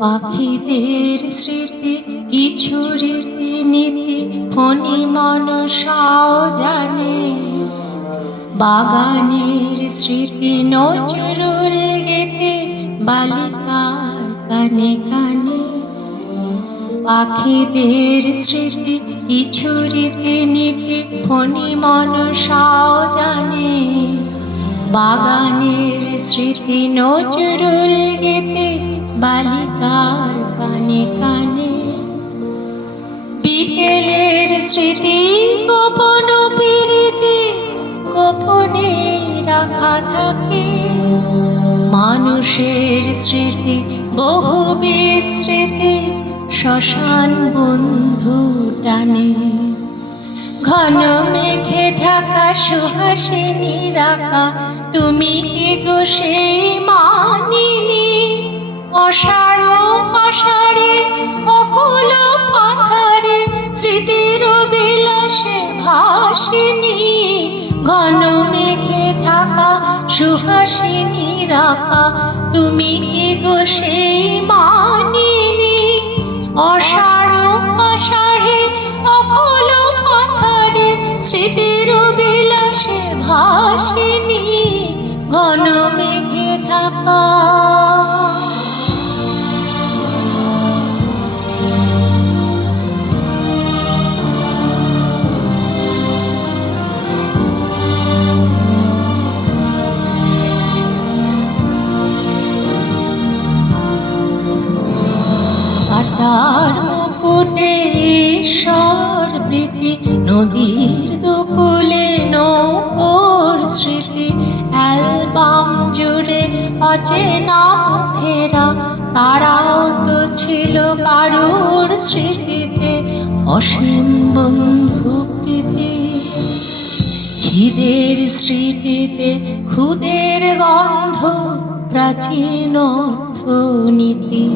পাখিদের স্মৃতি কিছু রীতি নীতি ফণি মনসাও জানে। বাগানের স্মৃতি নজরুল গেতে বালিকার কানে কানে। পাখিদের স্মৃতি কিছু রীতি নীতি ফণি মনসাও জানে। বাগানের স্মৃতি নজরুল গেতে বালিকার কানে কানে। বিকেলের স্মৃতি গোপন প্রীতি গোপনে রাখা থাকে। মানুষের স্মৃতি বহু বিস্মৃতি শ্মশান বন্ধু টানে। ঘন মেঘে ঢাকা সুহাসিনী রাকা, তুমি কি গো সেই মানিনী? অষাঢ় আষাঢ়ে অকুল পাথারে স্মৃতির বিলাসে ভাসিনী। ঘন মেঘে ঢাকা সুহাসিনী রাকা, তুমি কি গো সেই মানিনী? অষাঢ় আষাঢ়ে অকুল পাথারে স্মৃতির বিলাসে ভাসিনী। ঘন মেঘে ঢাকা। কাটার মুকুটে ঈশ্বর প্রীতি, নদীর দুকুলে নৌকোর স্মৃতি। অ্যালবাম জুড়ে অচেনা মুখেরা, তারাও তো ছিল কারুর স্মৃতিতে অসীম বন্ধু প্রীতি। খিদের স্মৃতিতে খুদের গন্ধ প্রাচীন অর্থনীতি।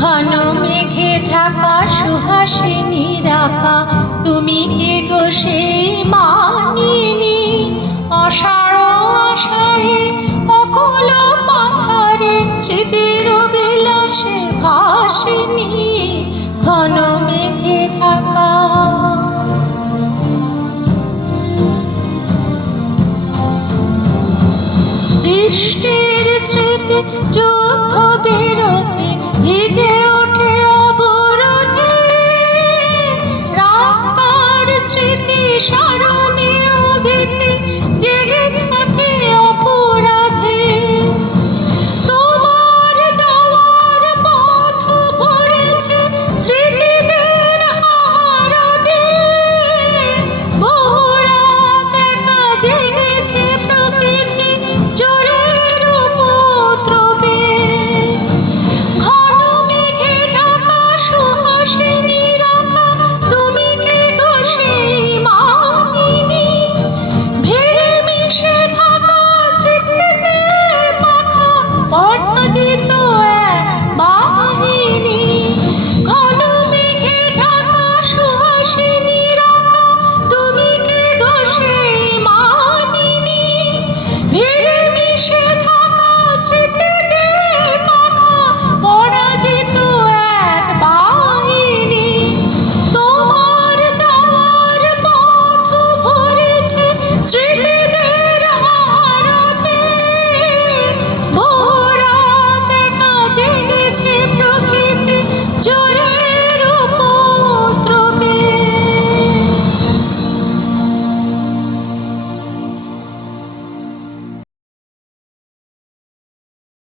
ঘন মেঘে ঢাকা সুহাসিনী রাকা, তুমি কে গো সেই মানিনী? অষাঢ় আষাঢ়ে অকুল পাথারে স্মৃতির বিলাসে ভাসিনী। ঘন মেঘে ঢাকা। বৃষ্টির স্মৃতি যুদ্ধ বিরতি